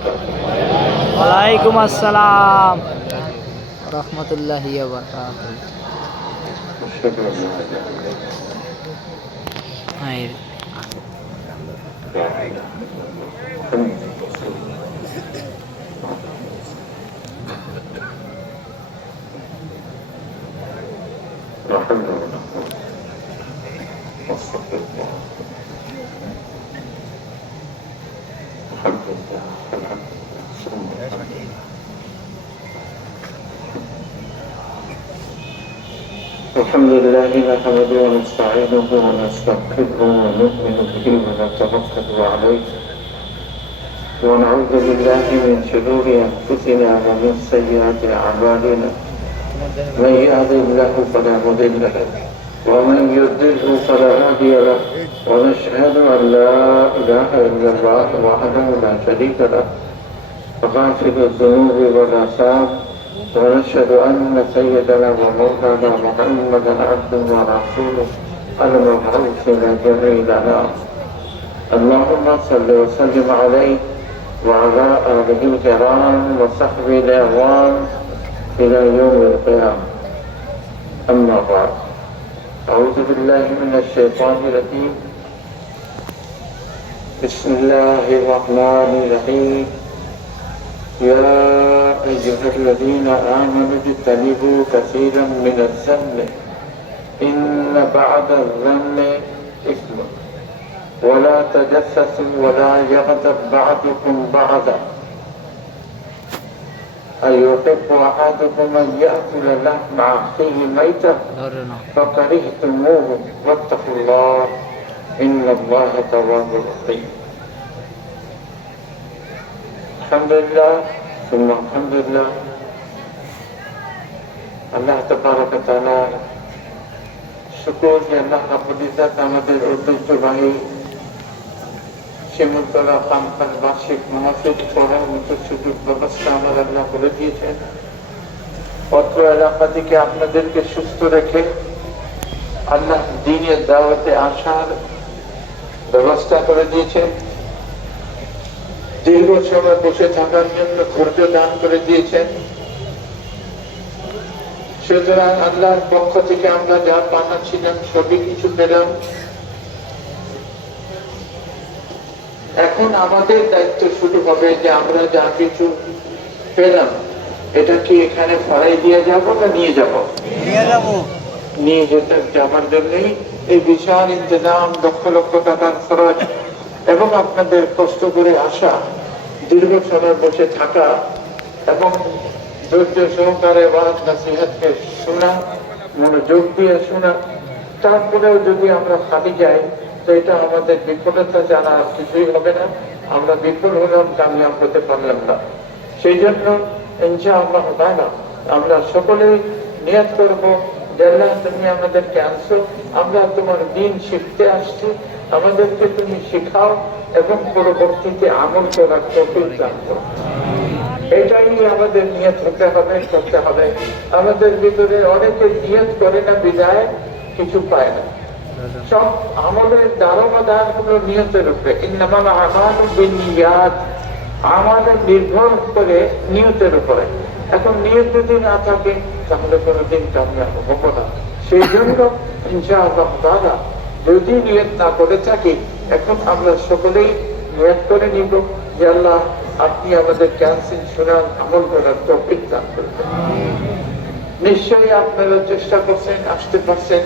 ওয়ালাইকুম আসসালাম রহমতুল্লাহি ওয়া বারাকাতুহু। الحمد لله نحمده ونستعينه ونستغفره ونؤمن به ونتوكل عليه ونعوذ بالله من شرور انفسنا ومن سيئات اعمالنا من يهده الله فلا مضل له ومن يضلل فلا هادي له ونشهد ان لا اله الا الله وحده لا شريك له غافر الذنوب والاثام ونشهد أن سيدنا ومولانا محمدا عبده ورسوله المبعوث إلى جميع الأنام اللهم صل وسلم عليه وعلى آله الكرام وصحبه الأعوان إلى يوم القيامة أما بعد أعوذ بالله من الشيطان الرجيم بسم الله الرحمن الرحيم يا أيها الذين آمنوا اجتنبوا كثيرا من الظن إن بعض الظن إثم ولا تجسسوا ولا يغتب بعضكم بعضا أيحب أحدكم أن يأكل لحم أخيه ميتا فكرهتموه واتقوا الله إن الله تواب رحيم আলহামদুলিল্লাহ সুম্মা আলহামদুলিল্লাহ আল্লাহ তাবারক ওয়া তাআলা শুকর যে আল্লাহ রাব্বুল ইজ্জত আমাদের ঐতিহ্যবাহী শিমুলতলা খানকার বার্ষিক মাহফিল পড়ার মতো সুযোগ ব্যবস্থা আমার আল্লাহ করে দিয়েছেন। অত্র এলাকা থেকে আপনাদেরকে সুস্থ রেখে আল্লাহ দ্বীনের দাওয়াতে আসার ব্যবস্থা করে দিয়েছেন। দীর্ঘ সময় বসে থাকার জন্য ধৈর্য দান করে দিয়েছেন। সুতরাং আল্লাহর পক্ষ থেকে আমরা যা পানা ছিলাম সবই কিছু পেলাম। এখন আমাদের দায়িত্ব শুরু হবে যে আমরা যা কিছু পেলাম এটা কি এখানে ফরাই দিয়ে যাব না নিয়ে যাব? নিয়ে যেতে যাবার জন্যই এই বিশাল ইন্তজাম, লক্ষ লক্ষ টাকার খরচ এবং আপনাদের কষ্ট করে আসা, দীর্ঘ সময় বসে থাকা এবং ধৈর্য সহকারে ওয়াজ নসিহতকে শোনা, মনোযোগ দিয়ে শোনা, তারপরেও যদি আমরা খালি যাই তো এটা আমাদের বিফলতা জানা আর কিছুই হবে না। আমরা বিফল হলাম, কামিয়াব হতে পারলাম না। সেই জন্য ইনশাআল্লাহ তাআলা আমরা সকলেই নিয়ত করব যে আল্লাহ তুমি আমাদেরকে আনছো, আমরা তোমার দ্বীন শিখতে আসছি, আমাদেরকে তুমি শিখাও এবং পরবর্তীতে আমল করার তৌফিক দান করো। এটাই আমাদের নিয়ত হতে হবে, করতে হবে। আমাদের ভিতরে অনেকে নিয়ত করে না বিদায় কিছু পায় না। সব আমলের দারোমদার হলো নিয়তের উপরে। ইন্নামাল আমালু বিন্নিয়াত, আমাদের নির্ভর করে নিয়তের উপরে। এখন নিয়ত যদি না থাকে তাহলে কোনোদিন কামিয়াব হবো না। সেই জন্য ইনশাআল্লাহ তাআলা যদি নিয়ত না করে থাকি, এখন আমরা সকলেই নিয়ত করে নিব যে আল্লাহ আপনি আমাদের ক্যান্সিল শোনান, আমল করার তৌফিক দান করবেন। নিশ্চয়ই আপনারা চেষ্টা করছেন, আসতে পারছেন,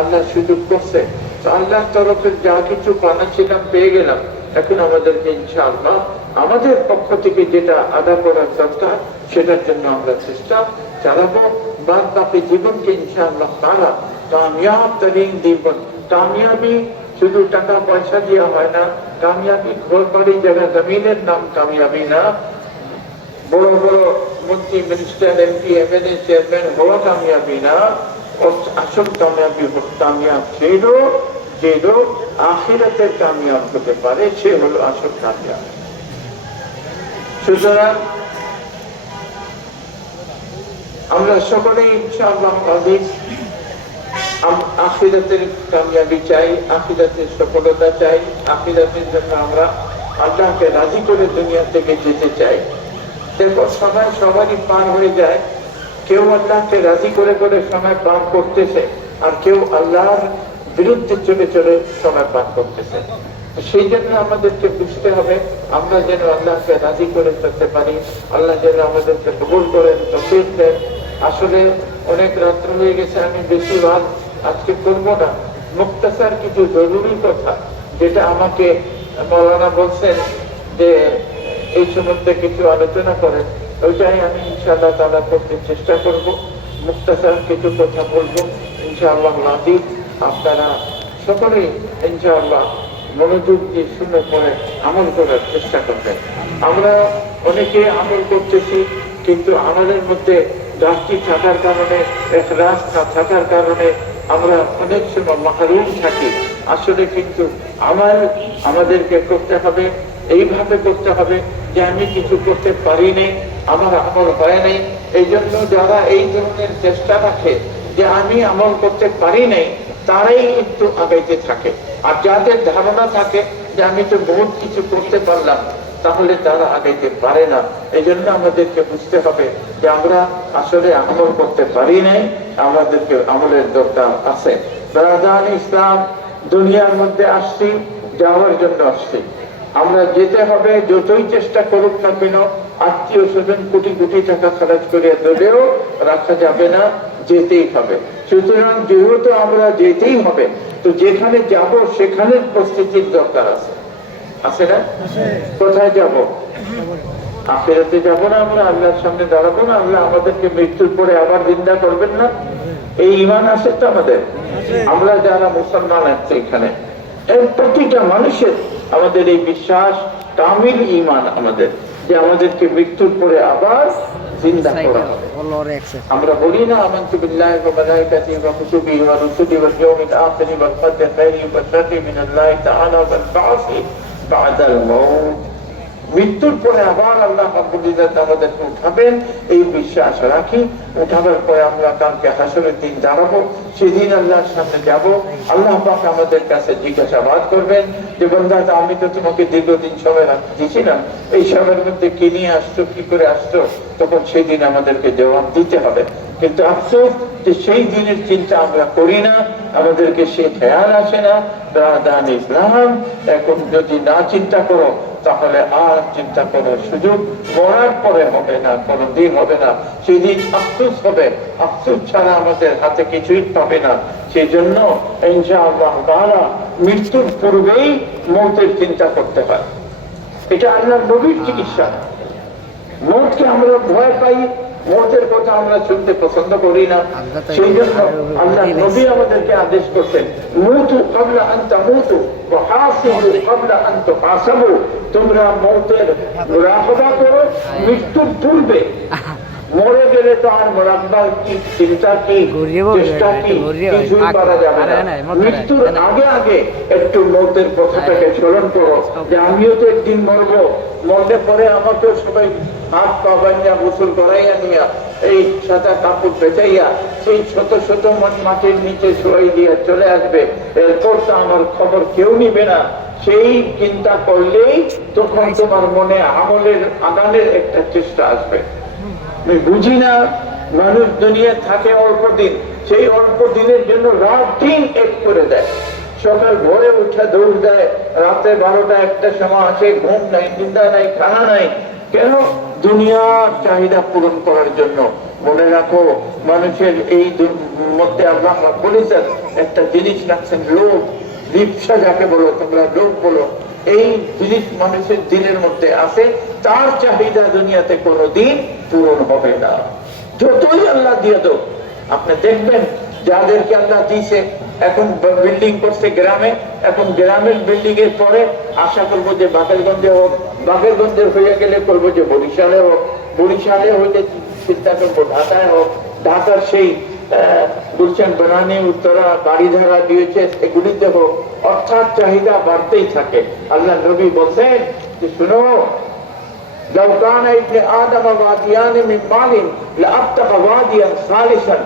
আল্লাহ সুযোগ করছে। তো আল্লাহর তরফে যা কিছু পানা ছিলাম পেয়ে গেলাম। এখন আমাদেরকে ইনশাআল্লাহ আমাদের পক্ষ থেকে যেটা আদা করার দরকার সেটার জন্য আমরা চেষ্টা চালাবো। বাদ বাকি জীবনকে ইনশাআল্লাহ তাআলা কামিয়াব তরিন জীবন। কামিয়াবি শুধু টাকা পয়সা দিয়ে হয় না, কামিয়াবি ঘর বাড়ি জায়গা জমিনের নাম কামিয়াবি না। বড় বড় মন্ত্রী, মিনিস্টার, এমপি, এমএলএ, চেয়ারম্যান হওয়া কামিয়াবি না। আসল কামিয়াবি কামিয়াব সেই লোক যে লোক আখিরাতের কামিয়াব হতে পারে, সে হলো আসল কামিয়াব। সুতরাং আমরা সকলেই ইনশাআল্লাহ আখিরাতের কামিয়াবি চাই, আখিরাতের সফলতা চাই, আখিরাতের জন্য আমরা আল্লাহকে রাজি করে দুনিয়া থেকে যেতে চাই। দেখো সময় সবারই পার হয়ে যায়, কেউ আল্লাহকে রাজি করে করে সময় পার করতেছে, আর কেউ আল্লাহর বিরুদ্ধে চলে চলে সময় পার করতেছে। সেই জন্য আমাদেরকে বুঝতে হবে আমরা যেন আল্লাহকে রাজি করে ফেলতে পারি, আল্লাহ যেন আমাদেরকে কবুল করেন, তৌফিক দেন। আসলে অনেক রাত্র হয়ে গেছে, আমি বেশি ভাগ আজকে করবো না। মুক্তাসার কিছু জরুরি কথা যেটা আমাকে মৌলানা বলছেন যে এই সম্বন্ধে কিছু আলোচনা করেন, ওইটাই আমি ইনশাআল্লাহ তাআলা করতে চেষ্টা করব। মুক্তাসার কিছু কথা বলবো ইনশাআল্লাহ নাজিব। আপনারা সকলেই ইনশাআল্লাহ মনোযোগ দিয়ে শুনে পরে আমল করার চেষ্টা করবেন। আমরা অনেকে আমল করতেছি, কিন্তু আমাদের মধ্যে রাষ্ট্রী থাকার কারণে, ইখলাস না থাকার কারণে আমরা অনেক সময় মাহরুম থাকি। আসলে কিন্তু আমাদেরকে করতে হবে, এইভাবে করতে হবে যে আমি কিছু করতে পারি নাই, আমার আমল হয় নাই। এই জন্য যারা এই ধরনের চেষ্টা রাখে যে আমি আমল করতে পারি নাই, তারাই একটু আগাইতে থাকে। আর যাদের ধারণা থাকে যে আমি তো বহুত কিছু করতে পারলাম, তাহলে তারা আগাইতে পারে না। এই জন্য আমাদেরকে বুঝতে হবে যে আমরা আসলে আমল করতে পারি নাই, আমাদেরকে আমলের দরকার আছে। ব্রাদান ইসলাম, দুনিয়ার মধ্যে আসছি, যাওয়ার জন্য আসছি। আমরা যেতে হবে, যতই চেষ্টা করুক না কেন, আত্মীয় স্বজন কোটি কোটি টাকা খরচ করে দিলেও রাখা যাবে না, যেতেই হবে। সুতরাং যেহেতু আমরা যেতেই হবে, তো যেখানে যাব সেখানে প্রস্তুতির দরকার আছে, আছে না? কোথায় যাব? আখিরাতে যাব না? আমরা আল্লাহর সামনে দাঁড়াবো না? আল্লাহ আমাদেরকে মৃত্যুর পরে আবার জিন্দা করবেন না? এই ঈমান আছে তো আমাদের। আমরা যারা মুসলমান আছি এখানে, প্রতিটা মানুষের আমাদের এই বিশ্বাস, কামিল ঈমান আমাদের, যে আমাদেরকে মৃত্যুর পরে আবার জিন্দা করা হবে। আমরা বলি না আমানতু বিল্লাহি ওয়া মালাইকাতিহি ওয়া কুতুবিহি ওয়া রুসুলিহি ওয়াল ইয়াউমিল আখির ওয়াল কদরি খাইরিহি ওয়া শাররিহি মিনাল্লাহি তাআলা ওয়াল বা'সি বা'দাল মাউত। মৃত্যুর পরে আবার আল্লাহ রাব্বুল ইজ্জত আমাদেরকে উঠাবেন, এই বিশ্বাস রাখি। উঠাবার পরে আমরা কালকে হাসরের দিন দাঁড়াবো, সেদিন আল্লাহর সামনে যাব। আল্লাহ পাক আমাদের কাছে জিজ্ঞাসাবাদ করবেন যে বান্দা, আমি তো তোমাকে দীর্ঘদিন সময় দিয়েছিলাম, এই সময়ের মধ্যে কি নিয়ে আসছো, কি করে আসছো? তখন সেই দিন আমাদেরকে জবাব দিতে হবে। কিন্তু আফসোস যে সেই দিনের চিন্তা আমরা করি না, আমাদেরকে সে খেয়াল আসে না। ব্রাদান ইসলাম, এখন যদি না চিন্তা করো তাহলে আর চিন্তা করার সুযোগ মরার পরে হবে না, কোনদিন হবে না। সেদিন আফসোস হবে, আফসোস ছাড়া আমাদের হাতে কিছুই পাবে না। সেই জন্য ইনশাআল্লাহ তাআলা মৃত্যুর পূর্বেই মৌতের চিন্তা করতে হয়। এটা আল্লাহর নবীর চিকিৎসা। মৌতকে আমরা ভয় পাই, মৌতের কথা আমরা শুনতে পছন্দ করি না। সেই জন্য আল্লাহ নবী আমাদেরকে আদেশ করছেন, মুতু ক্বাবলা আন তামুতু ওয়া হাসিবু ক্বাবলা আন তুহাসাবু। তোমরা মৌতের মুরাকাবা করো মৃত্যুর পূর্বে। মরে গেলে তো আর মুরাকাবার কি, চিন্তা কি, চেষ্টা কি, কিছুই করা যাবে না। মৃত্যুর আগে আগে একটু মৌতের কথাটাকে স্মরণ করো যে আমিও তো একদিন মরবো, মরলে পরে আমাকেও সবাই হাত পা বাঁধিয়া গোসল করাইয়া নিয়া, এই সাদা কাপড় পেঁচাইয়া সেই শত শত মাটির নিচে শোয়াই দিয়া চলে আসবে। এরপর তো আমার খবর কেউ নিবে না। সেই চিন্তা করলেই তখন তোমার মনে আমলের আগানের একটা চেষ্টা আসবে। আমি বুঝি না, মানুষ দুনিয়া থাকে অল্প দিন, সেই অল্প দিনের জন্য রাত দিন এক করে দেয়। সকাল ভোরে উঠে দৌড় দেয়, রাতে 12টা 1টার সময় আসে, ঘুম নাই, নিন্দা নাই, খানা নাই। কেন? দুনিয়ার চাহিদা পূরণ করার জন্য। মনে রাখো, মানুষের এই মধ্যে আল্লাহ বলেছেন একটা জিনিস রাখছেন, লোভ, লিপ্সা যাকে বলো তোমরা, লোভ বলো। এই জিনিস মানুষের দিলের মধ্যে আছে, তার চাহিদা দুনিয়াতে কোনোদিন পূরণ হবে না, যতই আল্লাহ দিয়ে দাও। আপনি দেখবেন যাদেরকে আল্লাহ দিয়েছে, এখন বিল্ডিং করছে গ্রামে, এখন গ্রামের বিল্ডিং এর পরে আশা করবো যে বাকেরগঞ্জে হোক, বাকেরগঞ্জের হয়ে গেলে করবো যে বরিশালে হোক, বরিশালে হইলে চিন্তা করবো ঢাকায় হোক, ঢাকার সেই গুলশান, বনানী, উত্তরা, বাড়িধারা দিয়েছে, এগুলিতে হোক। অর্থাৎ চাহিদা বাড়তেই থাকে। আল্লাহ নবী বলছেন যে শুনো, لو كان ابن آدم واديان من مال لأبتغى واديا ثالثا।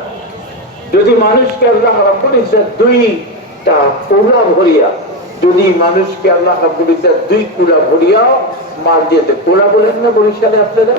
যদি মানুষকে আল্লাহ রাব্বুল ইজ্জত দুইটা কৌলা ভরিয়া যদি মানুষকে আল্লাহ রাব্বুল ইজ্জত 2 কুলা ভরিয়াও মাল দিয়ে দেয়, কোলা বলেন না বরিশালে আপনারা,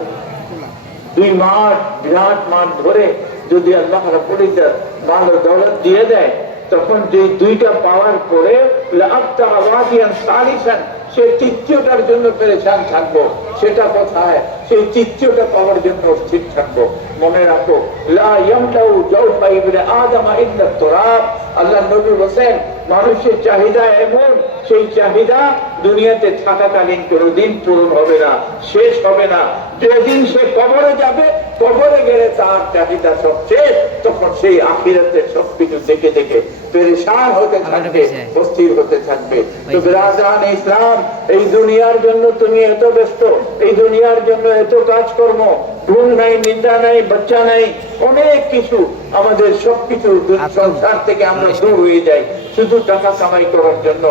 2 মাঠ, বিরাট মাঠ ধরে যদি আল্লাহ রাব্বুল ইজ্জত মাল ও দৌলত দিয়ে দেয়, তখন যে 2টা পাওয়ার পরে লাআফতা আওয়াদিয়ান সালিসান, সে তৃতীয়টার জন্য পেরেশান থাকবো। সেটা কোথায়? সেই তৃতীয়টা পাওয়ার জন্য স্থির থাকবো। মনে রাখো, লা ইয়ামলাউ জাওফা ইবনে আদম ইল্লা তুরাব। আল্লাহ নবী বলেন, মানুষের চাহিদা এমন, সেই চাহিদা দুনিয়াতে থাকাকালীন কোনোদিন পূরণ হবে না, শেষ হবে না। যেদিন সে কবরে যাবে, কবরে গেলে তার চাহিদা সব শেষ, তখন সেই আখিরাতের সবকিছু দেখে দেখে পেরেশান হতে থাকবে, অস্থির হতে থাকবে। তো বিরাদান ইসলাম, এই দুনিয়ার জন্য তুমি এত ব্যস্ত, এই দুনিয়ার জন্য এত কাজকর্ম, ঘুম নাই, নিন্দা নাই, বাচ্চা নাই, অনেক কিছু, আমাদের সবকিছু সংসার থেকে আমরা দূর হয়ে যাই শুধু টাকা কামাই করার জন্য।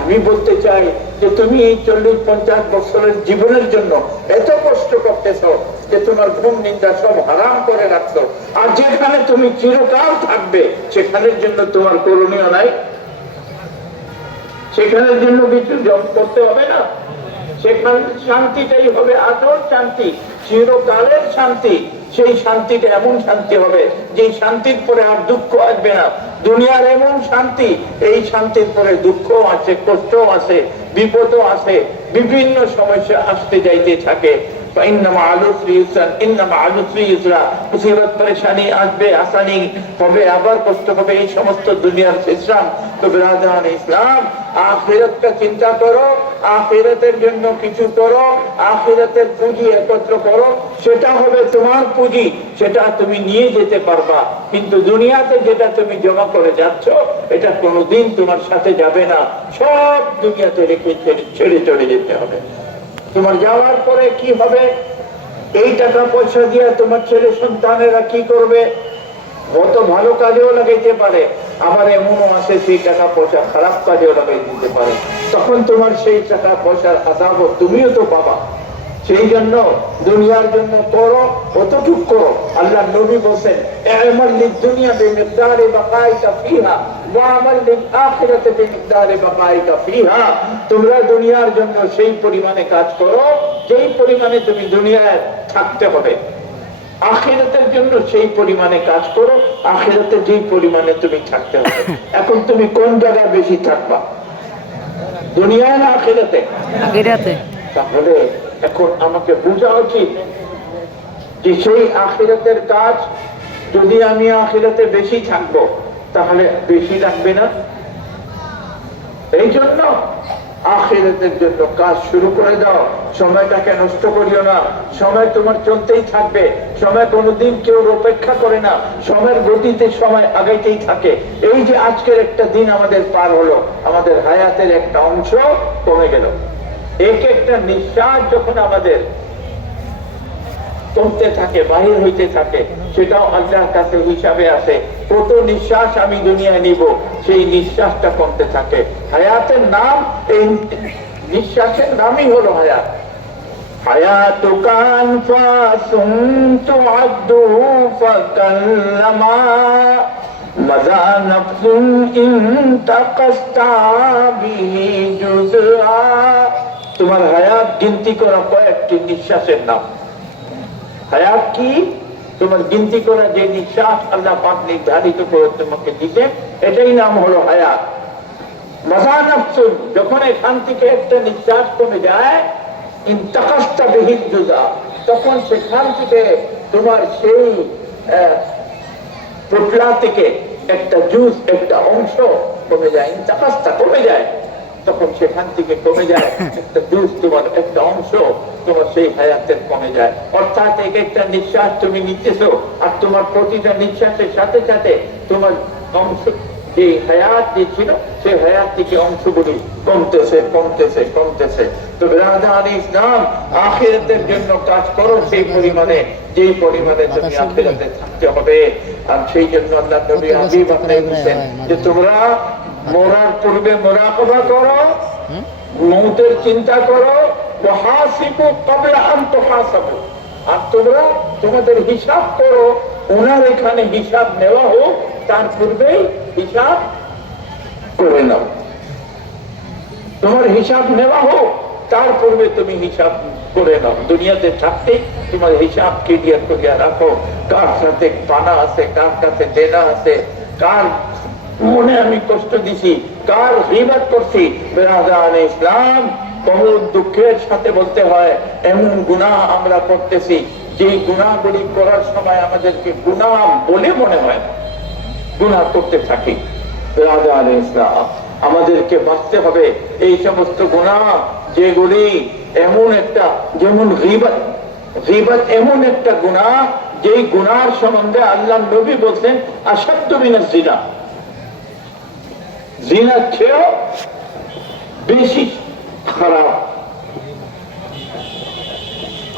আমি বলতে চাই যে তুমি এই 40-50 বছরের জীবনের জন্য এত কষ্ট করতেছ যে তোমার ঘুম নিন্দা সব হারাম করে রাখছো, আর যেখানে তুমি চিরকাল থাকবে সেখানের জন্য তোমার করণীয় নাই, সেখানের জন্য কিছু জব করতে হবে না। সেখানে শান্তিটাই হবে আসল শান্তি, চিরকালের শান্তি। সেই শান্তিটা এমন শান্তি হবে যে শান্তির পরে আর দুঃখ আসবে না। দুনিয়ার এমন শান্তি, এই শান্তির পরে দুঃখও আছে, কষ্টও আছে, বিপদও আছে, বিভিন্ন সমস্যা আসতে যাইতে থাকে। পরেশানি আসবে, আসানি হবে, আবার কষ্ট হবে, এই সমস্ত দুনিয়ার সিস্টেম। তো বিরাদান ইসলাম, আখিরাতটা চিন্তা করো, আখিরাতের জন্য কিছু করো, আখিরাতের পুঁজি একত্র করো, সেটা হবে তোমার পুঁজি, সেটা তুমি নিয়ে যেতে পারবা। কিন্তু দুনিয়াতে যেটা তুমি জমা করে যাচ্ছ, এটা কোনোদিন তোমার সাথে যাবে না, সব দুনিয়াতে রেখে ছেড়ে চলে যেতে হবে। তোমার যাওয়ার পরে কি হবে? এই টাকা পয়সা দিয়ে তোমার ছেলে সন্তানেরা কি করবে? কত ভালো কাজেও লাগাইতে পারে, আবার এমনও আছে সেই টাকা পয়সা খারাপ কাজেও লাগাই দিতে পারে। তখন তোমার সেই টাকা পয়সার আযাব তুমিও তো পাবা। সেই জন্য দুনিয়ার জন্য করো, অতটুক করো। আল্লাহ নবী বলেন, ই'মাল লিদ-দুনিয়া বিমিকদারি বাকাইকা ফিহা ওয়া আমাল লিল-আখিরাতি বিমিকদারি বাকাইকা ফিহা। তোমরা দুনিয়ার জন্য সেই পরিমাণে কাজ করো যেই পরিমাণে তুমি দুনিয়ায় থাকতে হবে, আখিরাতের জন্য সেই পরিমাণে কাজ করো, আখিরাতে যেই পরিমাণে তুমি থাকতে হবে। এখন তুমি কোন জায়গায় বেশি থাকবা, দুনিয়ায় না আখিরাতে? আখিরাতে। তাহলে এখন আমাকে বোঝা উচিত যে সেই আখিরাতের কাজ, যদি আমি আখিরাতে বেশি থাকবো তাহলে বেশি লাগবে না। এই জন্য আখিরাতের জন্য কাজ শুরু করে দাও, সময়টাকে নষ্ট করিও না। সময় তোমার চলতেই থাকবে, সময় কোনোদিন কেউ অপেক্ষা করে না, সময়ের গতিতে সময় আগাইতেই থাকে। এই যে আজকের একটা দিন আমাদের পার হলো, আমাদের হায়াতের একটা অংশ কমে গেল। এক একটা নিঃশ্বাস যখন আমাদের কমতে থাকে, বাহির হইতে থাকে, সেটাও আল্লাহর কাছে হিসাবে আসে। কত নিঃশ্বাস আমি দুনিয়ায় নিব, সেই নিঃশ্বাসটা কমতে থাকে। হায়াতের নাম, এই নিঃশ্বাসের নামই হলো হায়াত। হায়াতুকা আনফাসুন তুআদ্দু ফাকাল্লামা মাযা নাফসুন ইনতাকাসতা বিহি জুযআ। তোমার হায়াত গিনতি করা কয়েকটি নিঃশ্বাসের নাম। হায়াত কি? তোমার গিনতি করা যে নিঃশ্বাস আল্লাহ পাক নির্ধারিত করে তোমাকে দিতে, এটাই নাম হলো হায়াত। মাযা নাফসুন, যখন এখান থেকে একটা নিঃশ্বাস কমে যায়, ইনতাকাসতা বিহি জুযআ, তখন সেখান থেকে তোমার সেই পোটলা থেকে একটা জুস, একটা অংশ কমে যায়। ইনতাকাসতা কমে যায়, তখন সেখান থেকে কমে যায় একটা জুস, তোমার একটা অংশ তোমার সেই হায়াতের কমে যায়। অর্থাৎ এক একটা নিঃশ্বাস তুমি নিতেছো, আর তোমার প্রতিটা নিঃশ্বাসের সাথে সাথে তোমার অংশ, যে হায়াত যে ছিল, সেই হায়াত থেকে অংশগুলি কমতেছে কমতেছে কমতেছে। তো বিরাদান ইসলাম, আখিরাতের জন্য কাজ করো সেই পরিমাণে, যেই পরিমাণে তুমি আখিরাতে থাকতে হবে। আর সেই জন্য আল্লাহ নবী হাবিব আপনাকে বলেন যে তোমরা মরার পূর্বে মুরাকাবা করো, মৌতের চিন্তা করো, ওয়াহাসিবু ক্বাবলা আন তুহাসাবু, আর তোমরা তোমাদের হিসাব করো, ওনার এখানে হিসাব নেওয়া হোক, তার পূর্বেই হিসাব করে নাও। তোমার হিসাব নেওয়া হোক, তার পূর্বে তুমি হিসাব করে নাও। দুনিয়াতে থাকতে তোমার হিসাব ক্লিয়ার করিয়া রাখো, কার সাথে পানা আছে, কার কাছে দেনা আছে, কার মনে আমি কষ্ট দিছি, কার গীবত করছি। বেরাদান ইসলাম, বহু দুঃখের সাথে বলতে হয় এমন গুনাহ আমরা করতেছি যে গুনাহগুলি করার সময় আমাদেরকে গুনাহ বলে মনে হয়, গুনাহ করতে থাকি। বেরাদান ইসলাম, আমাদেরকে বাঁচতে হবে এই সমস্ত গুনাহ যেগুলি এমন একটা, যেমন গীবত। গীবত এমন একটা গুনাহ যেই গুনার সম্বন্ধে আল্লাহ নবী বলছেন আশাদ্দু মিনাজ জিনা, জিনার চেয়েও বেশি খারাপ।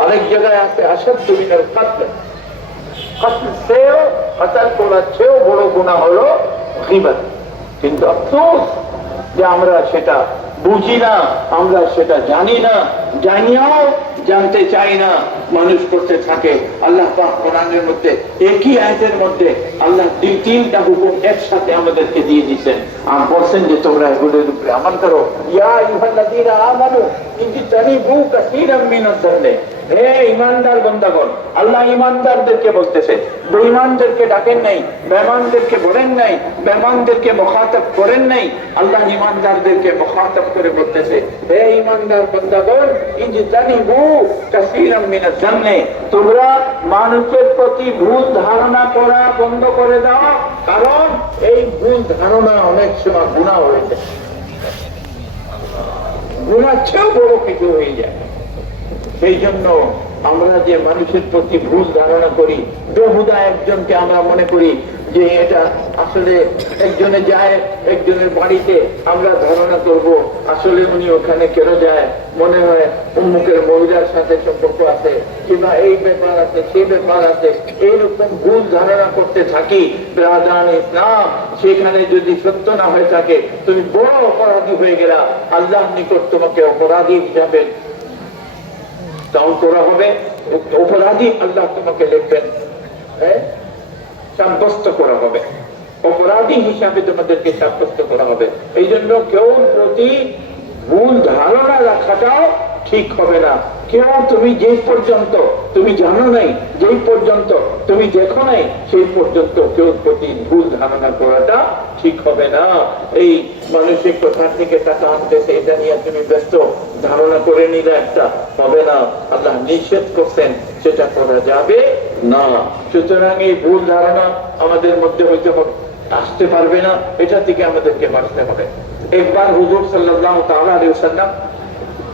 আরেক জায়গায় আছে আশাদ্দু মিনাল কাতল, কাতল চেয়েও, কাতল করার চেয়েও বড় গুনাহ হলো গীবত। কিন্তু আফসোস যে আমরা সেটা বুঝি না, আমরা সেটা জানি না, জানিয়াও জানতে চাই না, মানুষ করতে থাকে। আল্লাহ পাক কোরআনের মধ্যে একই আয়াতের মধ্যে আল্লাহ তিনটা হুকুম একসাথে আমাদেরকে দিয়ে দিয়েছেন আর বলছেন যে তোমরা এগুলোর উপরে আমল করো। ইয়া আইয়ুহাল্লাযীনা আমানু ইজতানিবু কাসীরাম মিনাজ যান্নি। হে ঈমানদার বান্দাগণ, আল্লাহ ঈমানদারদেরকে বলতেছে, বেঈমানদেরকে ডাকেন নাই, বেঈমানদেরকে বলেন নাই, বেঈমানদেরকে মুখাতাব করেন নাই। আল্লাহ ঈমানদারদেরকে মুখাতাব করে বলতেছে, হে ঈমানদার বান্দাগণ ইজতানিবু কাসীরাম মিনাজ যান্নি, তোমরা মানুষের প্রতি ভুল ধারণা করা বন্ধ করে দাও, কারণ এই ভুল ধারণা অনেক সময় গুনাহ হয়ে যায়, গুনাহ চেয়েও বড় কিছু হয়ে যায়। সেই জন্য আমরা যে মানুষের প্রতি ভুল ধারণা করি, বেহুদা একজনকে আমরা মনে করি যে এটা আসলে একজনে যায় একজনের বাড়িতে, আমরা ধারণা করব আসলে উনি ওখানে কেন যায়, মনে হয় উম্মুকের মহিলার সাথে সম্পর্ক আছে, কিংবা এই ব্যাপার আছে, সেই ব্যাপার আছে, এইরকম ভুল ধারণা করতে থাকি। বেরাদান ইসলাম, সেখানে যদি সত্য না হয়ে থাকে তুমি বড় অপরাধী হয়ে গেলা, আল্লাহর নিকট তোমাকে অপরাধী হিসাবে করা হবে, অপরাধী আল্লাহ তোমাকে লিখবেন, সাব্যস্ত করা হবে, অপরাধী হিসাবে তোমাদেরকে সাব্যস্ত করা হবে। এই জন্য কেউ প্রতি ভুল ধারণা রাখাটাও ঠিক হবে না। কেউ তুমি যেই পর্যন্ত তুমি জানো নাই, যেই পর্যন্ত তুমি দেখো নাই, সেই পর্যন্ত কেউ প্রতি ভুল ধারণা করাটা ঠিক হবে না। এই মানসিক কথা থেকে টাকা আনতেছে, এটা নিয়ে তুমি ব্যস্ত ধারণা করে নিলে একটা হবে না। আল্লাহ নিষেধ করছেন, সেটা করা যাবে না। সুতরাং এই ভুল ধারণা আমাদের মধ্যে হইতে আসতে পারবে না, এটা থেকে আমাদেরকে বাঁচতে হবে। একবার হুজুর সাল্লাল্লাহু তাআলা আলাইহি ওয়াসাল্লাম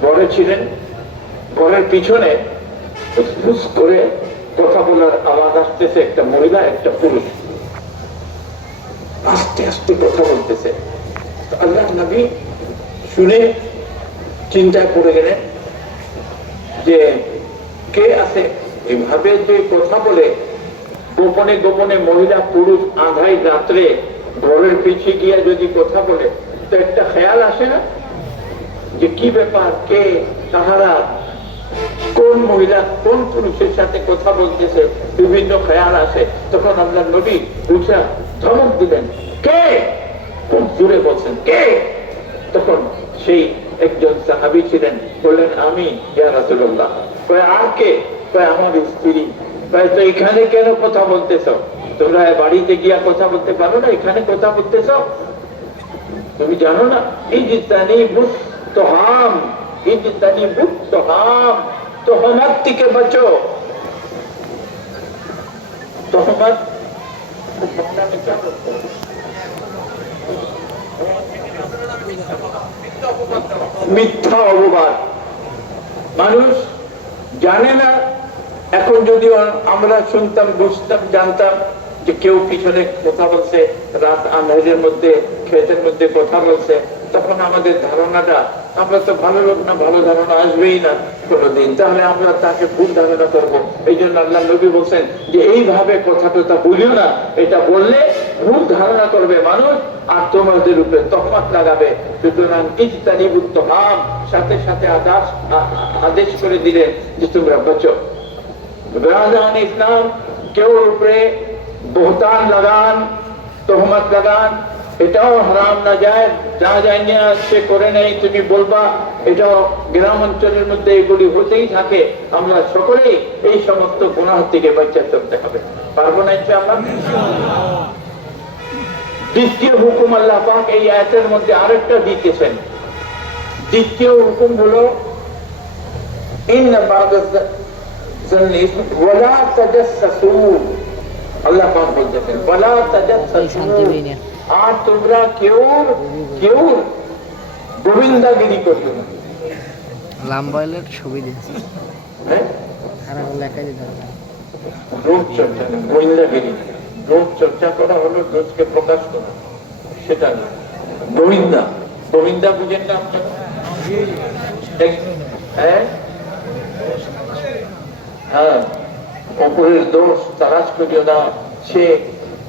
ঘরে ছিলেন, ঘরের পিছনে ফুসফুস করে কথা বলার আওয়াজ আসতেছে, একটা মহিলা একটা পুরুষ আস্তে আস্তে কথা বলতেছে। আল্লাহ নবী শুনে চিন্তায় পড়ে গেলেন যে কে আছে এভাবে যে কথা বলে, গোপনে গোপনে মহিলা পুরুষ আধাই রাত্রে ঘরের পিছিয়ে গিয়ে যদি কথা বলে, তো একটা খেয়াল আসে না যে কি ব্যাপার, কে তাহারা, কোন মহিলা কোন পুরুষের সাথে কথা বলতেছে, বিভিন্ন খেয়াল আসে। তখন আল্লাহ নবী উঠে ধমক দিলেন, কে? খুব জোরে বলছেন, কে? তখন সেই একজন সাহাবী ছিলেন, বললেন আমি ইয়া রাসূলুল্লাহ। আর কে? আমার স্ত্রী। তো এখানে কেন কথা বলতেছ? তোমরা বাড়িতে গিয়া কথা বলতে পারো না, এখানে কথা বলতেছ? তুমি জানো না? ইজতানিবুত তুহাম, ইজতানিবুত তুহাম, তোহমত থেকে বাঁচো। তোহমত মিথ্যা অপবাদ। মানুষ জানে না। এখন যদিও আমরা শুনতাম, বুঝতাম, জানতাম যে কেউ পিছনে কথা বলছে, রাত আন্ধারের মধ্যে ক্ষেতের মধ্যে কথা বলছে, তখন আমাদের ধারণাটা, আমরা তো ভালো লোক না, ভালো ধারণা আসবেই না কোনোদিন, তাহলে আমরা তাকে ভুল ধারণা করবো। এই জন্য আল্লাহ নবী বলছেন যে এইভাবে কথা টথা বলিও না, এটা বললে ভুল ধারণা করবে মানুষ আর তোমাদের উপরে তহমত লাগাবে। সুতরাং ইজতানিবুত তুহাম, সাথে সাথে আদেশ করে দিলেন যে তোমরা বাঁচো। বেরাদান ইসলাম, কেউ উপরে বহতান লাগান, তহমত লাগান, এটাও হারাম না যায়, যা যায় না সে করে নেই, তুমি বলবা এটাও গ্রাম অঞ্চলের মধ্যে এগুলি হতেই থাকে। আমরা সকলেই এই সমস্ত গুনাহ থেকে বাঁচা চলতে হবে, পারবো না ইনশাআল্লাহ। দ্বিতীয় হুকুম আল্লাহ পাক এই আয়াতের মধ্যে আরেকটা দিতেছেন। দ্বিতীয় হুকুম হলো ইন্না বা'দাল ইসম ওয়ালা তাজাসসু। আল্লাহ পাক বলতেছেন ওয়ালা তাজাসসু, আর তোমরা কেউ গোবিন্দাগিরি করিও না। লাম্বাইলের ছবি দিয়েছে, হ্যাঁ, খারাপ লেখা দিতে হবে। রূপ চর্চা না, গোবিন্দাগিরি। রূপ চর্চা করা হলো রোজকে প্রকাশ করা, সেটা না। গোবিন্দা, গোবিন্দা বুঝেন না আপনারা? হ্যাঁ হ্যাঁ, অপরের দোষ তালাশ করিও না।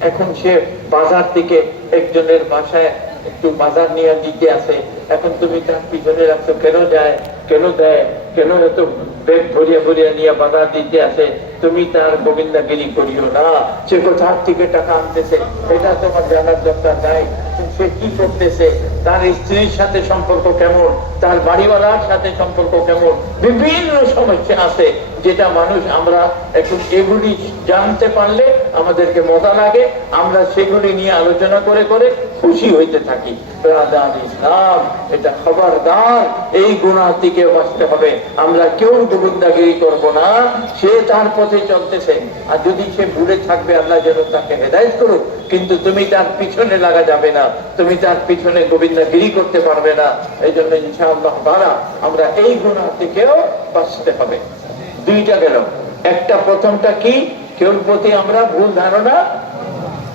এখন সে বাজার থেকে একজনের বাসায় একটু বাজার নিয়ে দিতে আসে, এখন তুমি তার পিছনে রাখছো, কেন যায়, কেন দেয়, কেন এত ব্যাগ ভরিয়া ভরিয়া নিয়ে বাজার দিতে আসে, তুমি তার গোবিন্দাগিরি করিও না। সে কোথার থেকে টাকা আনতেছে এটা তোমার জানার দরকার নাই। সে কি করতেছে, তার স্ত্রীর সাথে সম্পর্ক কেমন, তার বাড়িওয়ালার সাথে সম্পর্ক কেমন, বিভিন্ন সমস্যা আছে যেটা মানুষ, আমরা এখন এগুলি জানতে পারলে আমাদেরকে মজা লাগে, আমরা সেগুলি নিয়ে আলোচনা করে করে খুশি হইতে থাকি। ইসলাম এটা খবরদার, এই গুনাহ থেকে বাঁচতে হবে। আমরা কেউ গোবিন্দাগিরি করবো না। সে তার পথে চলতেছে, আর যদি সে ভুলে থাকবে আল্লাহ যেন তাকে হেদায়েত করুক, কিন্তু তুমি তার পিছনে লাগা যাবে না, তুমি তার পিছনে গোবিন্দাগিরি করতে পারবে না। এই জন্য ইনশাআল্লাহ তাআলা আমরা এই গুনাহ থেকেও বাঁচতে হবে। দুইটা গেল, একটা প্রথমটা কি, কেউর প্রতি আমরা ভুল ধারণা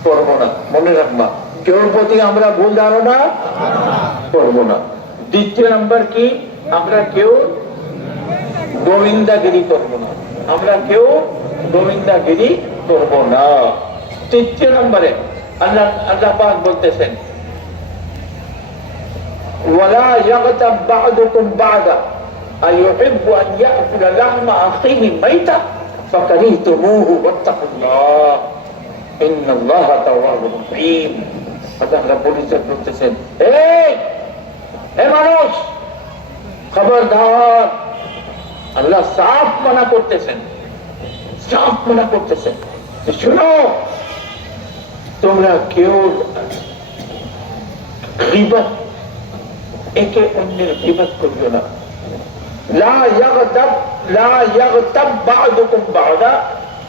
করবো না, মনে রাখবা, কেউর প্রতি আমরা ভুল ধারণা করবো না। দ্বিতীয় নাম্বার কি, আমরা কেউ গোবিন্দাগিরি করবো না, আমরা কেউ গোবিন্দাগিরি করবো না। তৃতীয় নম্বরে আল্লাহ পাক বলতেছেন ওয়ালা ইয়াগতাব বা'দুকুম বা'দা আইয়ুহিব্বু আন ইয়াকুলা লাহমা আখিহি মাইতা ফাকারিহতুমুহু ওয়াত্তাকুল্লাহ ইন্নাল্লাহা তাওয়াবুর রহিম। আল্লাহ রাব্বুল ইজ্জত বলতেছেন, এই মানুষ খবরদার, আল্লাহ সাফ মানা করতেছেন, সাফ মানা করতেছেন, শুনো, তোমরা কেউ গীবত, একে অন্যের গীবত করিও না। লা ইয়াগতাব বা'দুকুম বা'দা,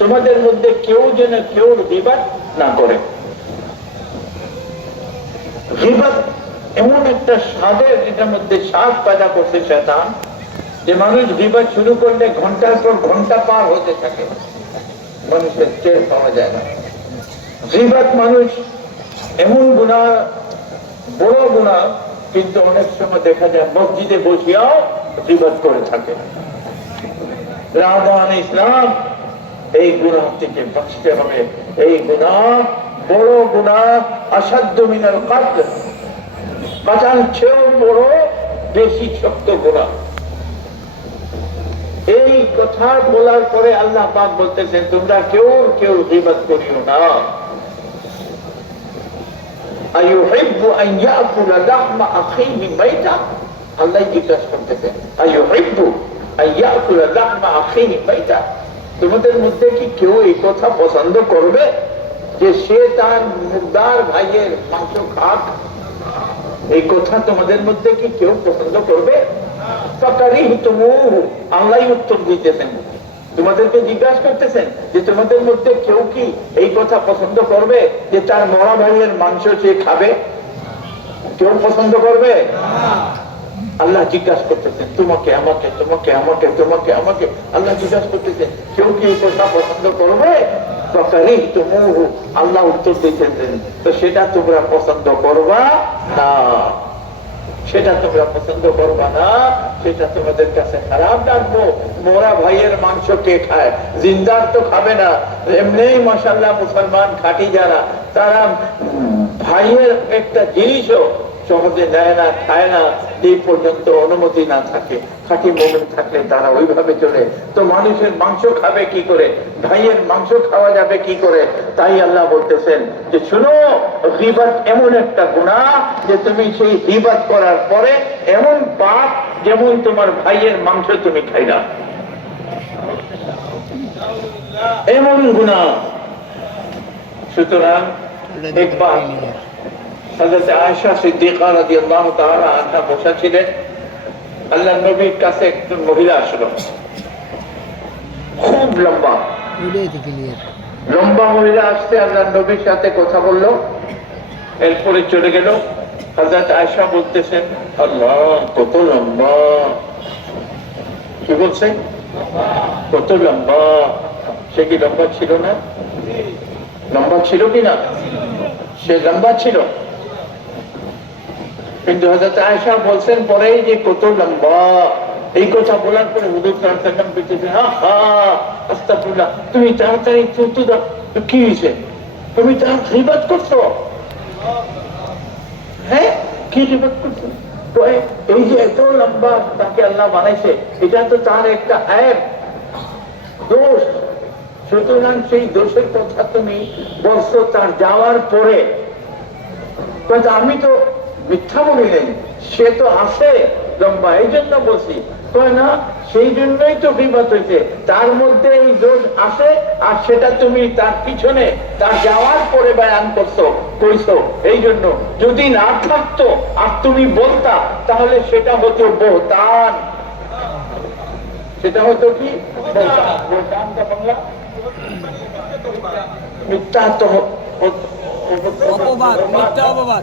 তোমাদের মধ্যে কেউ যেন কেউ গীবত না করে। গীবত এমন একটা স্বাদের, এটার মধ্যে স্বাদ পয়দা করছে শয়তান, যে মানুষ গীবত শুরু করলে ঘন্টার পর ঘন্টা পার হতে থাকে, মানুষের টের পাওয়া যায় না। গীবত মানুষ এমন গুনাহ, বড় গুনাহ, কিন্তু অনেক সময় দেখা যায় মসজিদে বসিয়াও গীবত করে থাকে। রাধান ইসলাম এই গুনাহ থেকে বাঁচতে হবে। এই গুনাহ বড় গুনাহ, আসাধ্য মিনাল কাতল, বাঁচার চেয়েও বড়, বেশি শক্ত গুনাহ। এই কথা বলার পরে আল্লাহ পাক বলতেছেন তোমরা কেউ গীবত করিও না। আইয়ুহিব্বু আন ইয়াকুলা লাহমা আখিহি মাইতা, আল্লাহ জিজ্ঞাসা করতেছেন আইয়ুহিব্বু আন ইয়াকুলা লাহমা আখিহি মাইতা, তোমাদের মধ্যে কি কেউ এই কথা পছন্দ করবে যে সে তার মুর্দার ভাইয়ের মাংস খাক? এই কথা তোমাদের মধ্যে কি কেউ পছন্দ করবে? আল্লাহ উত্তর দিতেছেন, তোমাদেরকে জিজ্ঞাসা করতেছেন যে তোমাদের মধ্যে কেউ কি এই কথা পছন্দ করবে যে তার মরা ভাইয়ের মাংস সে খাবে? কেউ পছন্দ করবে? আল্লাহ জিজ্ঞাসা করতেছেন তোমাকে আমাকে, তোমাকে আমাকে, তোমাকে আমাকে, আল্লাহ জিজ্ঞাসা করতেছেন কেউ কি এই কথা পছন্দ করবে? আল্লাহ উত্তর দিতেছেন তো সেটা তোমরা পছন্দ করবা না, সেটা তোমরা পছন্দ করবা না, সেটা তোমাদের কাছে খারাপ লাগবো। মোরা ভাইয়ের মাংস কে খায়? জিন্দার তো খাবে না। এমনি মাশাআল্লাহ মুসলমান খাঁটি যারা, তারা ভাইয়ের একটা জিনিসও সহজে নেয় না, খায় না, এই পর্যন্ত অনুমতি না থাকে। খাঁটি মুমিন থাকলে তারা ওইভাবে চলে। তো মানুষের মাংস খাবে কি করে? ভাইয়ের মাংস খাওয়া যাবে কি করে? তাই আল্লাহ বলতেছেন যে শুনো, গীবত এমন একটা গুনাহ যে তুমি সেই গীবত করার পরে এমন পাপ যেমন তোমার ভাইয়ের মাংস তুমি খাইলা, এমন গুনাহ। সুতরাং একবার হযরত আয়েশা সিদ্দিকা রাদিয়াল্লাহু তাআলা আনহা বসা ছিলেন, আল্লাহর নবীর কাছে একজন মহিলা আসলো, খুব লম্বা মহিলা আসতে আল্লাহর নবীর সাথে কথা বললো, এরপরে চলে গেল। হযরত আয়েশা বলতেছেন, আল্লাহ কত লম্বা, কি বলছেন কত লম্বা। সে কি লম্বা ছিল না? লম্বা ছিল কিনা? সে লম্বা ছিল, কিন্তু হযরত আয়েশা বলছেন পরে যে কত লম্বা। এই কথা বলার পরে হুজুর সাল্লাল্লাহু আলাইহি ওয়াসাল্লাম বলতেছেন, আস্তাগফিরুল্লাহ, তুমি তাড়াতাড়ি থুতু দাও। কি হয়েছে? তুমি তার গীবত করছো? হ্যাঁ, কি গীবত করছো? তো এই যে এত লম্বা তাকে আল্লাহ বানাইছে, এটা তো তার একটা আয়াত দোষ। সুতরাং সেই দোষের কথা তুমি বলছো তার যাওয়ার পরে। আমি তো মিথ্যা বলি নাই, সে তো আসে লম্বা, এই জন্য বলছি। না, সেই জন্যই তো গীবত হয়েছে, তার মধ্যে এই দোষ আসে, আর সেটা তুমি তার পিছনে তার যাওয়ার পরে বয়ান করছো কইছো। এই জন্য যদি না থাকতো আর তুমি বলতা, তাহলে সেটা হতো বহতান। সেটা হতো কি? বহতানটা বাংলা মিথ্যা, তো অপবাদ, মিথ্যা অপবাদ,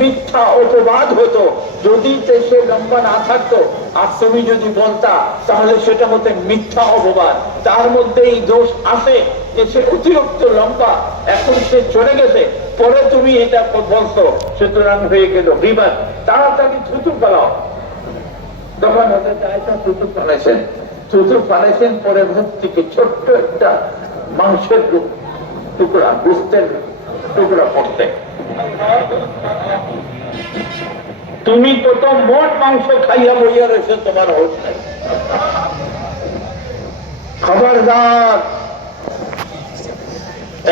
মিথ্যা অপবাদ হতো যদি সে লম্বা না থাকতো আর তুমি যদি বলতা, তাহলে সেটা হতে মিথ্যা অপবাদ। তার মধ্যে এই দোষ আছে যে সে অতিরিক্ত লম্বা, এখন সে চলে গেছে, পরে তুমি এটা বলছো, সুতরাং হয়ে গেল গীবত। তাড়াতাড়ি থুতু ফেলাও। তখন হযরত আয়েশা থুতু ফেলেছেন, পরে মুখ থেকে ছোট্ট একটা মাংসের টুকরা, গোস্তের টুকরা পড়তে। তুমি কত মোট মাংস খাইয়া বইয়া রয়েছে, তোমার হোশ নাই। খবরদার,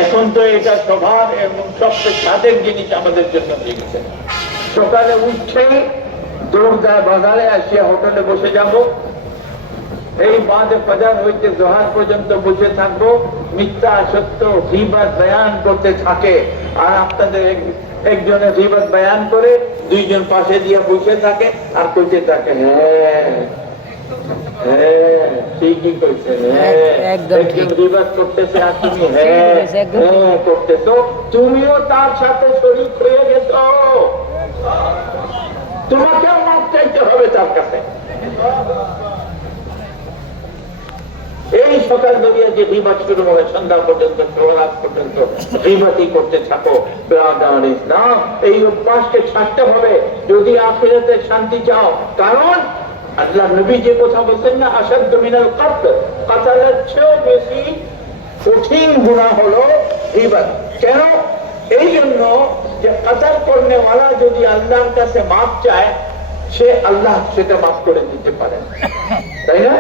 এখন তো এটা স্বভাব এবং সবচেয়ে স্বাদের জিনিস আমাদের জন্য হয়ে গেছে। সকালে উঠছে দৌড় দেয় বাজারে, আসিয়া হোটেলে বসে যাব, এই বাদে ফজর হইতে জোহর পর্যন্ত বসে থাকবো, মিথ্যা সত্য গীবত বয়ান করতে থাকে। আর আপনাদের একজনের গীবত বয়ান করে, দুইজন পাশে দিয়ে বসে থাকে আর কইতে থাকে, হ্যাঁ হ্যাঁ ঠিকই কইছেন, একজন গীবত করতেছে আর তুমি হ্যাঁ হ্যাঁ করতেছো, তুমিও তার সাথে শরীক হয়ে গেছো। তোমাকেও মাপ চাইতে হবে তার কাছে। এই সকাল দরিয়া যে গীবত শুরু হবে, সন্ধ্যা পর্যন্ত, রাত পর্যন্ত গীবতই করতে থাকো। ব্রাদার ইসলাম, এই অভ্যাসকে ছাড়তে হবে যদি আখিরাতে শান্তি চাও। কারণ আল্লাহ নবী যে কথা বলছেন না, আসাদ্দু মিনাল কতল, কাতালের চেয়েও বেশি কঠিন গুনাহ হলো গীবত। কেন? এই জন্য যে কাতাল করনেওয়ালা যদি আল্লাহর কাছে মাপ চায়, সে আল্লাহ সেটা মাফ করে দিতে পারেন, তাই না?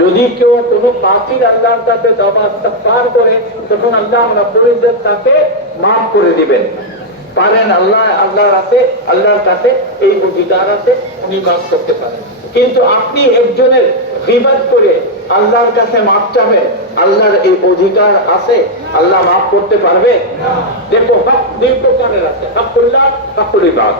যদি কেউ কোনো পাপীর আল্লাহর কাছে তওবা ইস্তিগফার করে, তখন আল্লাহ রাব্বুল ইজ্জত তাকে মাফ করে দিবেন পারেন। আল্লাহর কাছে এই অধিকার আছে, উনি মাফ করতে পারেন। কিন্তু আপনি একজনের গীবত করে আল্লাহর কাছে মাফ চাবেন, আল্লাহর এই অধিকার আছে? আল্লাহ মাফ করতে পারবে? দেখো, হক দুই প্রকারের আছে, হকুল্লাহ, হকুল ইবাদ।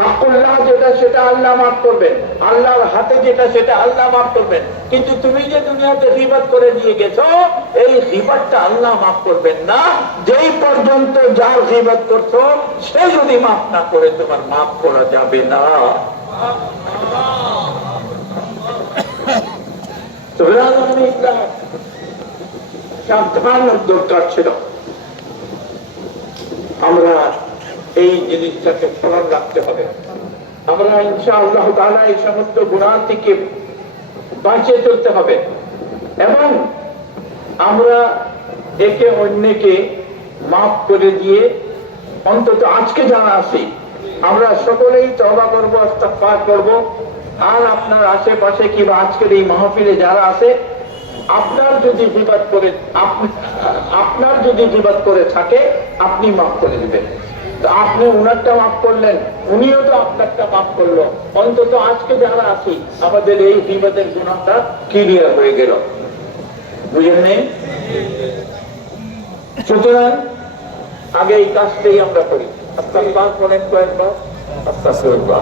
হকুল্লাহ যেটা, সেটা আল্লাহ মাফ করবেন, আল্লাহর হাতে যেটা, সেটা আল্লাহ মাফ করবেন। কিন্তু তুমি যে দুনিয়াতে গীবত করে দিয়ে গেছো, এই গীবতটা আল্লাহ মাফ করবেন না। যেই পর্যন্ত যার গীবত করছো সে যদি মাফ না করে, তোমার মাফ করা যাবে না। সাবধান দরকার ছিল। আমরা এই জিনিসটাকে স্মরণ রাখতে হবে। আমরা ইনশাআল্লাহ তাআলা এই সমস্ত গুনাহ থেকে বাঁচিয়ে চলতে হবে এবং আমরা একে অন্যকে মাফ করে দিয়ে, অন্তত আজকে যারা আছি আমরা সকলেই তওবা করব, ইস্তিগফার করব। আর আপনার আশেপাশে কিংবা আজকের এই মাহফিলে যারা আছে, আপনার যদি বিবাদ করে থাকে আপনি মাফ করে দিবেন। তো আপনি উনারটা মাফ করলেন, উনিও তো আপনারটা মাফ করলো। অন্তত আজকে যারা আছি আমাদের এই বিবাদের গুনাহটা ক্লিয়ার হয়ে গেল। বুঝেন নেই? সুতরাং আগে এই কাজটাই আমরা করি। আস্তাগফিরুল্লাহ করেন কয়েকবার। আস্তাগফিরুল্লাহ।